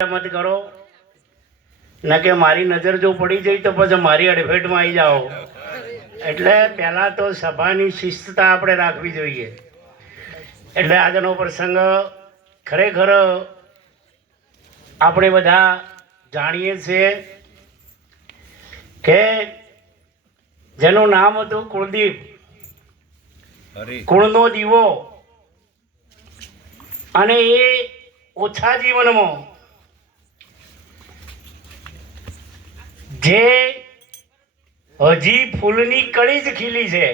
મત કરો ન કે મારી નજર જો પડી જાય તો પછી મારી અડફેટમાં આવી જાઓ. એટલે પહેલાં તો સભાની શિસ્તતા આપણે રાખવી જોઈએ. એટલે આજનો પ્રસંગ ખરેખર આપણે બધા જાણીએ છીએ કે જેનું નામ હતું કુળદીપ, કુળનો દીવો, અને એ ઓછા જીવનમાં જે હજી ફૂલની કળી જ ખીલી છે,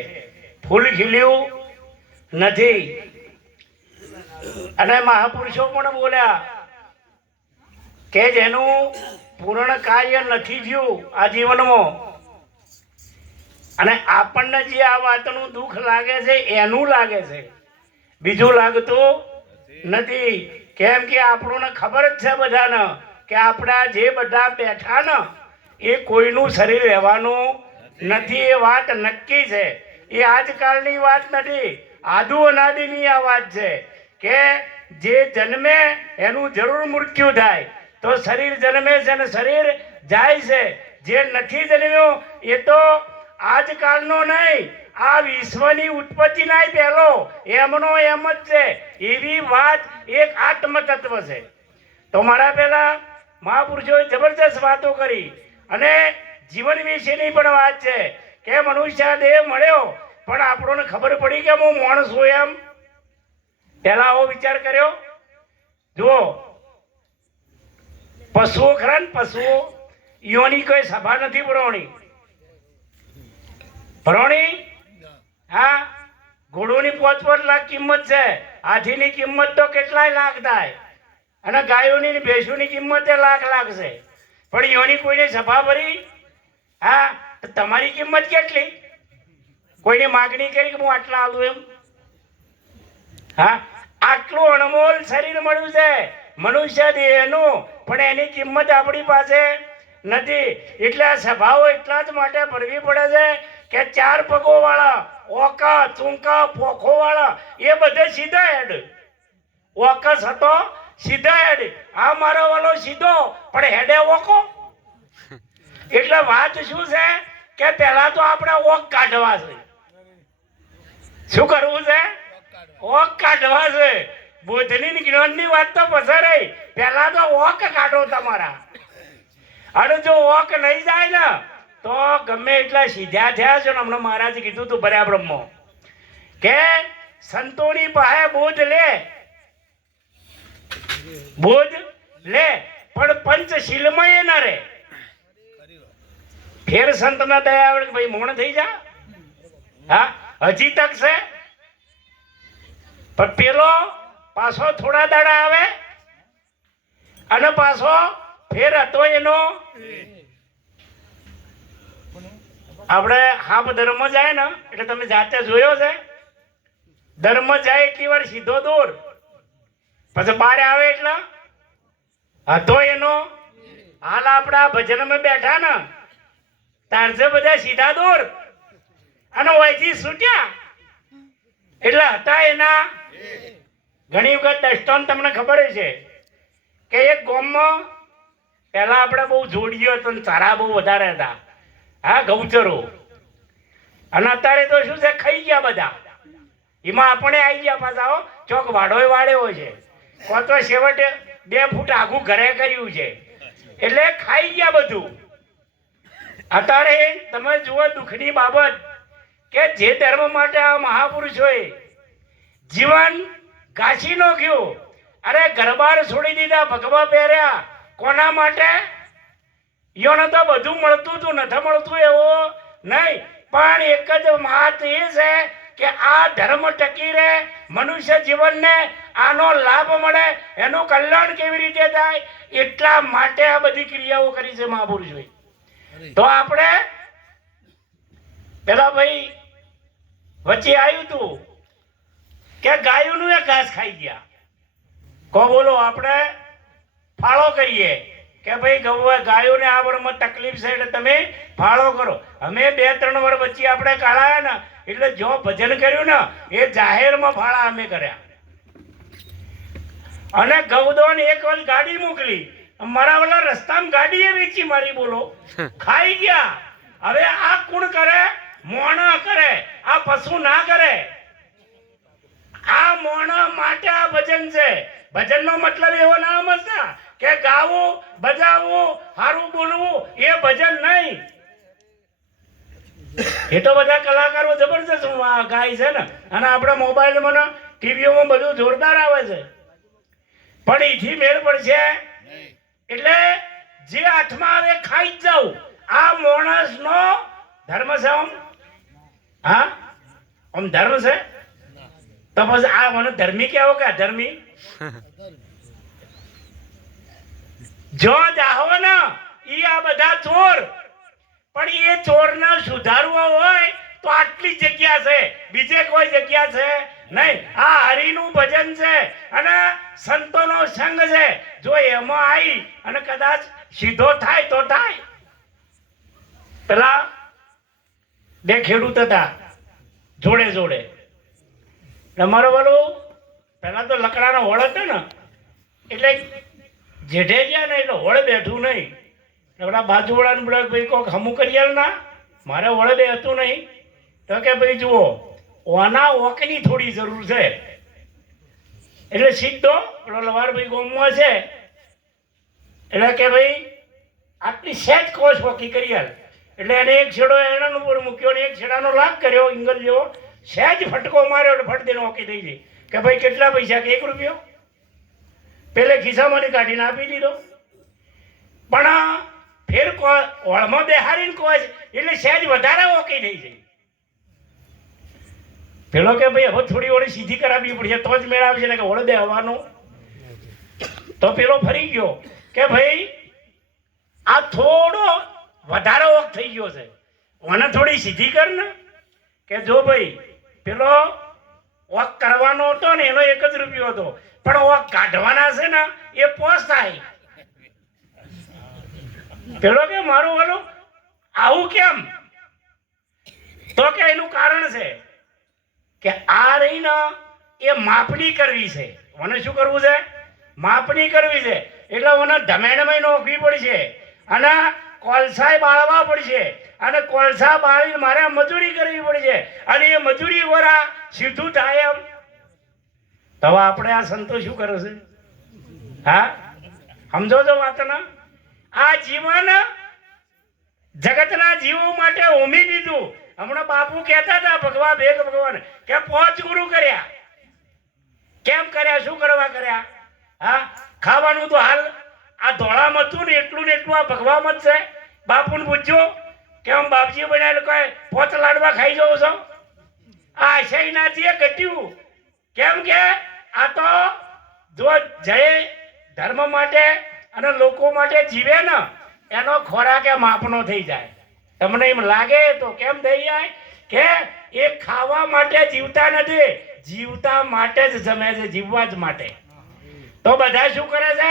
ફૂલ ખીલ્યું નથી. અને મહાપુરુષો પણ બોલ્યા કે જેનું પૂર્ણ કાર્ય નથી થયું આ જીવનમાં, અને આપણને જે આ વાતનું દુઃખ લાગે છે એનું લાગે છે, બીજું લાગતું નથી. કેમ કે આપણને ખબર જ છે બધાને કે આપણા જે બધા બેઠા ને એ કોઈનું શરીર રહેવાનું નથી. એ વાત નક્કી છે. એ આજકાલની વાત નથી, આદુ અનાદિની આ વાત છે કે જે જન્મે એનું જરૂર મૃત્યુ થાય. તો શરીર જન્મે છે અને શરીર જાય છે. જે નથી જન્મ્યો એ તો આજકાલનો નહીં, આ વિશ્વની ઉત્પત્તિના પહેલો એમનો એમ જ છે. એવી વાત એક આત્મ તત્વ છે. તો મારા પહેલા મહાપુરુષોએ જબરજસ્ત વાતો કરી, અને જીવન વિશેની પણ વાત છે કે મનુષ્ય દેહ મળ્યો પણ આપણને ખબર પડી કે હું માણસ છું એમ. પહેલા આવો વિચાર કર્યો? જુઓ, પશુઓ ખરા ને, પશુઓ ઈઓની કોઈ સભા નથી ભરવાની. હા, ઘોડોની 5-5 લાખ કિંમત છે, હાથીની કિંમત તો કેટલાય લાખ થાય, અને ગાયોની ભેંસોની કિંમત લાખ છે. પણ ઈઓની કોઈને સભા ભરી? હા, તમારી કિંમત કેટલી? કોઈને માગણી કરી કે હું આટલા આલું એમ? હા, આટલું અણમોલ શરીર મળ્યું છે મનુષ્ય દેહનું, પણ એની કિંમત આપણી પાસે નથી. એટલે આ સભાઓ એટલા જ માટે ભરવી પડે છે કે 4 પગો વાળા, ઓકા ચૂંકા પોખો વાળા એ બધે સીધા હેડ. ઓકસ હતો સીધા હેડ, આ મારો વાળો સીધો પણ હેડે ઓકો. એટલે વાત શું છે કે પહેલા તો આપણે ઓક કાઢવા છે. શું કરવું છે? ઓક કાઢવા છે. બુદ્ધની જ્ઞાનની વાત તો પછી રહી, પહેલા તો ઓક કાઢો તમારા. અને જો ઓક નહીં જાય ને તો ગમે એટલા સીધા થયા છે ને. હમણાં મહારાજે કીધું તું ભર્યા બ્રહ્મ કે સંતોની પાસે બોધ લે પણ પંચશીલમાં એ ના રે. ફેર સંત ના દયા આવે ભાઈ મોણ થઈ જા. હા, હજી તક છે. પણ પેલો પાછો થોડા દાડા આવે અને પાછો ફેર હતો એનો. આપણે હાપ ધર્મ જાય ને એટલે તમે જાતે જોયો છે, ધર્મ જાય એટલી વાર સીધો દૂર, પછી બહાર આવે એટલે હતો એનો. હાલ આપણા ભજનમાં બેઠા ને તારસે બધા સીધા દૂર અને વયથી છૂટ્યા એટલે હતા એના. ઘણી વખત દૃષ્ટાંત તમને ખબર છે કે એક ગામમાં પહેલા આપણે બહુ જોડીઓ હતો, ચારા બહુ વધારે હતા. હા, ગૌચરો. અને અત્યારે તો શું છે, ખાઈ ગયા બધા. એમાં આપણે આવી ગયા પાછા ચોક વાડોય વાડ્યો છે, કોણ તો છેવટે 2 ફૂટ આઘું ઘરે કર્યું છે, એટલે ખાઈ ગયા બધું. અત્યારે તમે જુઓ દુઃખની બાબત કે જે ધર્મ માટે આ મહાપુરુષોએ જીવન ઘાસી નાખ્યું, અરે ઘરબાર છોડી દીધા, ભગવા પહેર્યા, કોના માટે? ઈયોને તો બધું મળતું હતું, નથી મળતું એવો નહીં, પણ એક જ વાત એ છે કે આ ધર્મ ટકી રહે, મનુષ્ય જીવનને આનો લાભ મળે, એનું કલ્યાણ કેવી રીતે થાય, એટલા માટે આ બધી ક્રિયાઓ કરી છે મહાપુરુષોએ. તો આપણે પેલા ભાઈ વચ્ચે આવ્યું હતું કે ગાયોનું એ ઘાસ ખાઈ ગયા. કો બોલો, આપણે ફાળો કરીએ કે ભાઈ ગાયોને આ વર્ષમાં તકલીફ છે એટલે તમે ફાળો કરો. અમે 2-3 વર્ષ વચ્ચે આપણે કાઢાયા ને એટલે જો ભજન કર્યું ને એ જાહેરમાં ફાળા અમે કર્યા. અને ગૌદોન એક વાર ગાડી મોકલી મારા વાળા રસ્તામાં ગાડીએ વેચી મારી, બોલો ખાઈ ગયા. હવે આ કોણ કરે? મોણા કરે. આ પશુ ના કરે. આ મોણા માટે આ ભજન છે. ભજનનો મતલબ એવો ના સમજતા કે ગાવું, બજાવવું, સારું બોલવું, એ ભજન નહીં. એ તો બધા કલાકારો જબરજસ્ત ગાય છે ને, અને આપણા મોબાઈલમાં ને ટીવીઓમાં બધું જોરદાર આવે છે, પણ એથી મેળ પડશે. એટલે જે હાથમાં આવે ખાઈ જ જાવ. આ માણસનો ધર્મ છે. હા, આમ ધર્મ છે તો પછી આ મને ધર્મી કહેવો કે અધર્મી? જો જાહો ને ઈ આ બધા ચોર, પણ એ ચોરને સુધારવો હોય તો આટલી જગ્યા છે, બીજે કોઈ જગ્યા છે નહીં. આ હરિનું ભજન છે અને સંતોનો સંગ છે. જો એમાં આવી અને કદાચ સીધો થાય તો થાય. પેલા બે ખેડૂત હતા જોડે જોડે. તમારો બોલું પેલા તો લકડાનો હોળ હતો ને, એટલે જેઠે ગયા ને એટલે હોળ બેઠું નહીં. પેલા બાજુવાળાને બોલે, ભાઈ કોક હમું કરી ના, મારે હોળે બે હતું નહીં. તો કે ભાઈ જુઓ, ઓના ઓકની થોડી જરૂર છે. એટલે સીધો પેલો લવારભાઈ ગોમમાં છે, એટલે કે ભાઈ આટલી સેજ કોશ ઓકી કરી આલ. એટલે એને એક છેડો એના ઉપર મૂક્યો ને એક છેડાનો લાભ કર્યો ઇંગલ જેવો. સહેજ ફટકો માર્યો એટલે ફટ દેનો ઓકી થઈ ગઈ. કે ભાઈ કેટલા પૈસા? કે 1 રૂપિયો. પેલે ખિસ્સામાંથી કાઢીને આપી દીધો. પણ ફેર હોળમાં બેહારીને કોશ એટલે સહેજ વધારે ઓકી થઈ જાય. પેલો કે ભાઈ હવે થોડી ઓળી સીધી કરાવવી પડશે તો જ મેળ આવશે ને, કે ઓળે બેહવાનું. તો પેલો ફરી ગયો કે ભાઈ આ થોડો વધારે ઓક થઈ ગયો છે, મને થોડી સીધી કર ને. કે જો ભાઈ પેલો ઓક કરવાનો હતો ને એનો 1 જ રૂપિયો હતો, પણ ઓક કાઢવાના છે ને એ 5 થાય. પેલો કે મારું વાલો આવું કેમ? તો કે એનું કારણ છે કે આ રહી ને એ માપણી કરવી છે. મને શું કરવું છે? માપણી કરવી છે. એટલે મને ધમેણમાં નોખવી પડશે અને કોલસાય બાળવા પડશે, અને કોલસા બાળીને મારે મજૂરી કરવી પડશે, અને એ મજૂરી વરા સીધું થાય એમ. તો આપણે આ સંતો શું કરે છે? હા, સમજો છો વાતને? આ જીવન જગતના જીવો માટે હોમી દીધું. હમણાં બાપુ કહેતા હતા ભગવાન ભેગ ભગવાન કે 5 ગુરુ કર્યા. કેમ કર્યા? શું કરવા કર્યા? હા, ખાવાનું તો હાલ આ ધોળામાં હતું ને એટલું ને એટલું આ ભગવાન જ છે. બાપુને પૂછજો કેમ બાપજી બનાવેલું કોઈ 5 લાડવા ખાઈ જાવ છો? આ આશયનાથી ઘટ્યું. કેમ કે આ તો જો જય ધર્મ માટે અને લોકો માટે જીવે ને એનો ખોરાક એ માપનો થઈ જાય. તમને એમ લાગે તો કેમ થઈ જાય કે એ ખાવા માટે જીવતા નથી, જીવતા માટે જ જમે છે, જીવવા જ માટે. તો બધા શું કરે છે?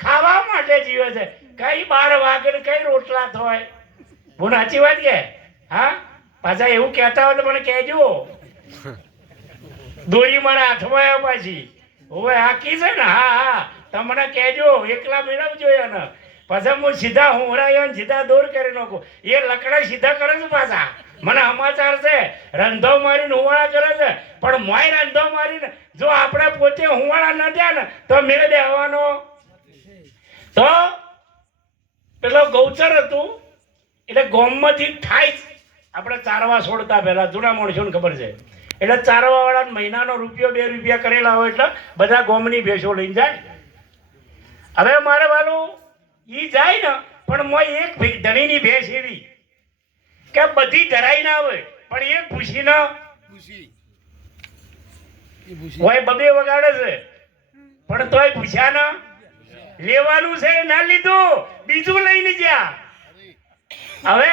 ખાવા માટે જીવે છે. કઈ 12 વાગે કઈ રોટલા થાય? હું સાચી વાત કે? હા, પાછા એવું કહેતા હોય તો મને કહેજો. દોરી મારા હાથમાં આવ્યા પાછી હવે હાકી છે ને. હા હા, તમને કહેજો, એકલા મેળવજો એને. પછી હું સીધા હોરાયો સીધા દોર કરી નાખું. એ લકડા સીધા કરે છે પાછા. મને સમાચાર છે રંધો મારીને હુવાળા કરે છે, પણ મોય રંધો મારીને જો આપણે પોતે હુવાળા ન થયા ને તો મેળ દેવાનો. તો પેલો ગૌચર હતું એટલે ગોમમાંથી થાય આપણે ચારવા છોડતા. પહેલા જૂના માણસોને ખબર છે. એટલે ચારવા વાળા મહિનાનો ₹1 2 રૂપિયા કરેલા હોય એટલે બધા ગોમની ભેંસો લઈને જાય. હવે મારે વાલું ઈ જાય ને, પણ મોય એક ધણીની ભેંસ એવી કે બધી ધરાઈ ના હોય, પણ એક ભૂસી ના હોય. બબે વગાડે છે પણ તોય ભૂસ્યા ના લેવાનું છે. ના લીધું, બીજું લઈને ગયા. હવે